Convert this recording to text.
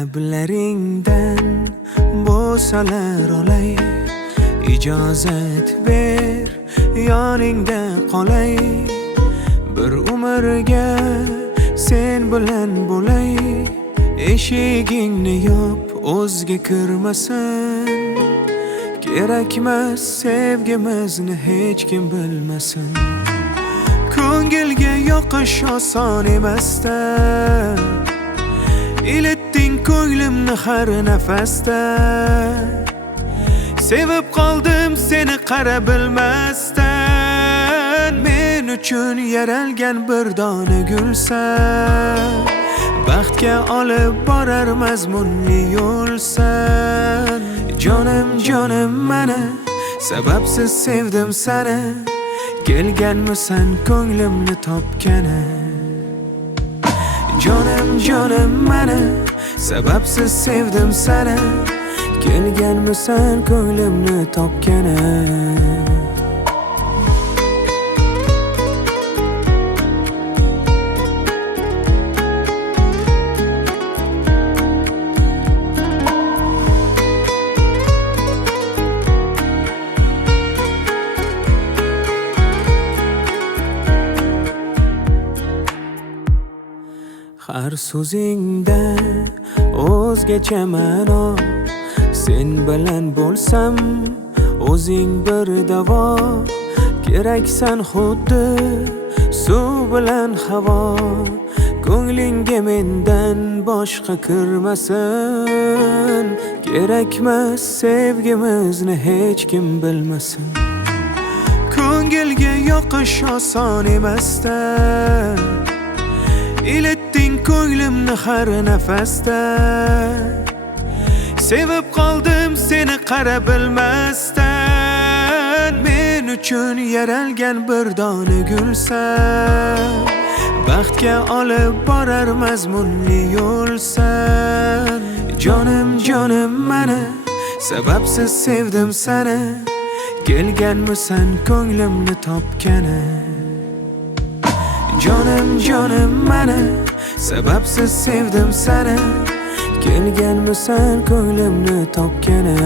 Lablaringdan bo'salar olay, ijozat ber yoningda qolay. Bir umrga sen bilan bo'lay, eshigingni yop o'zga kirmasin. Kerakmas sevgimizni hech kim bilmasin. Ko'ngilga yoqish oson emasda, ilitding ko'nglimni har nafasda. Sevib qoldim seni qara bilmasdan. Men uchun yaralgan bir dona gulsan, baxtga olib borar mazmunli yo'lsan. Jonim jonim mana, sababsiz sevdim seni. Kelganmisan ko'nglimni topgani. Jonim jonim mana, sababsiz sevdim seni. Kelganmisan ko'nglimni topgani. Har so'zingda o'zgacha ma'no. Sen bilan bo'lsam o'zing bir davo. Keraksan xuddi suv bilan havo. Ko'nglingga mendan boshqa kirmasin. Kerakmas sevgimizni hech kim bilmasin. Ko'ngilga yoqish oson emasda, ilitding ko'nglimni har nafasda. Sevib qoldim seni qara bilmasdan. Men uchun yaralgan bir dona gulsan, baxtga olib borar mazmunli yo'lsan. Jonim jonim mana, sababsiz sevdim seni. Kelganmisan ko'nglimni topgani. Jonim jonim mana, sababsiz sevdim seni. Kelganmisan ko'nglimni topgani.